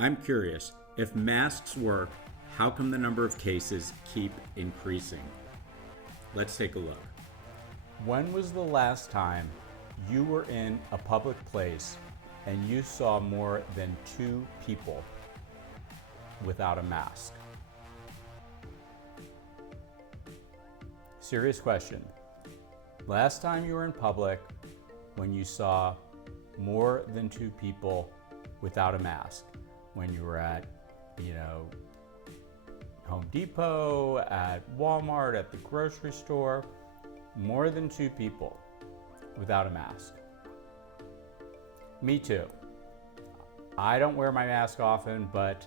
I'm curious, if masks work, how come the number of cases keep increasing? Let's take a look. When was the last time you were in a public place and you saw more than 2 people without a mask? Serious question. Last time you were in public when you saw more than 2 people without a mask? When you were at, Home Depot, at Walmart, at the grocery store, more than 2 people without a mask. Me too. I don't wear my mask often, but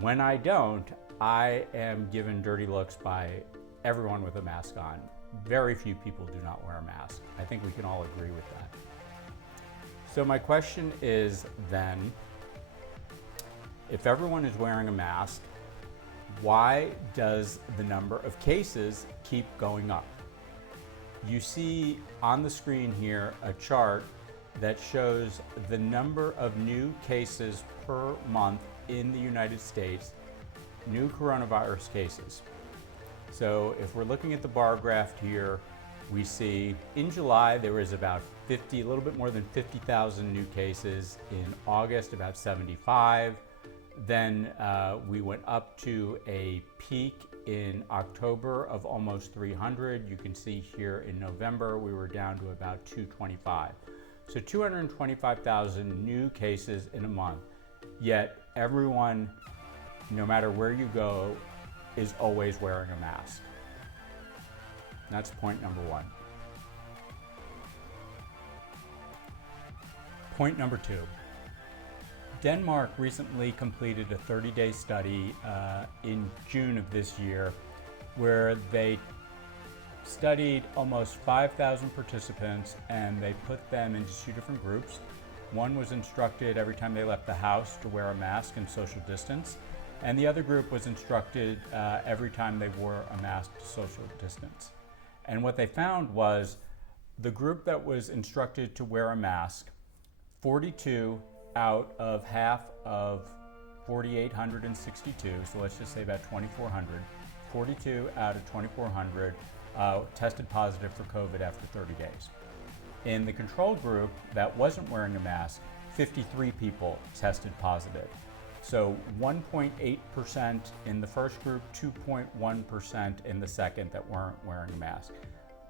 when I don't, I am given dirty looks by everyone with a mask on. Very few people do not wear a mask. I think we can all agree with that. So my question is then, if everyone is wearing a mask, why does the number of cases keep going up? You see on the screen here a chart that shows the number of new cases per month in the United States, new coronavirus cases. So if we're looking at the bar graph here, we see in July there was about a little bit more than 50,000 new cases. In August, about 75. Then we went up to a peak in October of almost 300. You can see here in November, we were down to about 225. So 225,000 new cases in a month. Yet everyone, no matter where you go, is always wearing a mask. That's point number 1. Point number 2. Denmark recently completed a 30-day study in June of this year where they studied almost 5,000 participants and they put them into 2 different groups. One was instructed every time they left the house to wear a mask and social distance, and the other group was instructed every time they wore a mask to social distance. And what they found was the group that was instructed to wear a mask, 42 out of half of 4,862, so let's just say about 2,400, 42 out of 2,400 tested positive for COVID after 30 days. In the control group that wasn't wearing a mask, 53 people tested positive. So 1.8% in the first group, 2.1% in the second that weren't wearing a mask.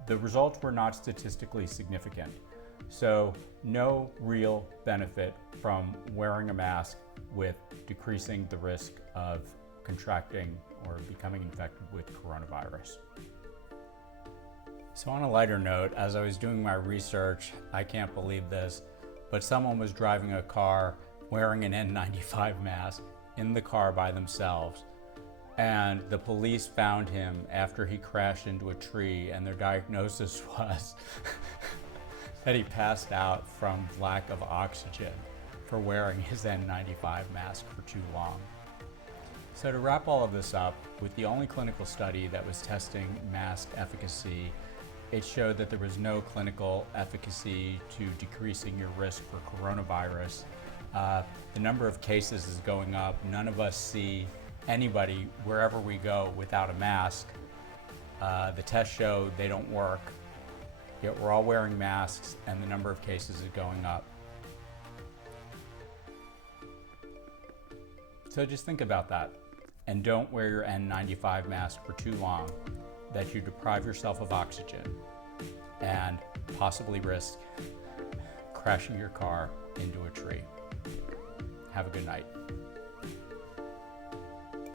The results were not statistically significant. So no real benefit from wearing a mask with decreasing the risk of contracting or becoming infected with coronavirus. So on a lighter note, as I was doing my research, I can't believe this, but someone was driving a car wearing an N95 mask in the car by themselves. And the police found him after he crashed into a tree, and their diagnosis was that he passed out from lack of oxygen for wearing his N95 mask for too long. So to wrap all of this up, with the only clinical study that was testing mask efficacy, it showed that there was no clinical efficacy to decreasing your risk for coronavirus. The number of cases is going up. None of us see anybody wherever we go without a mask. The tests show they don't work. Yet we're all wearing masks and the number of cases is going up. So just think about that and don't wear your N95 mask for too long, that you deprive yourself of oxygen and possibly risk crashing your car into a tree. Have a good night.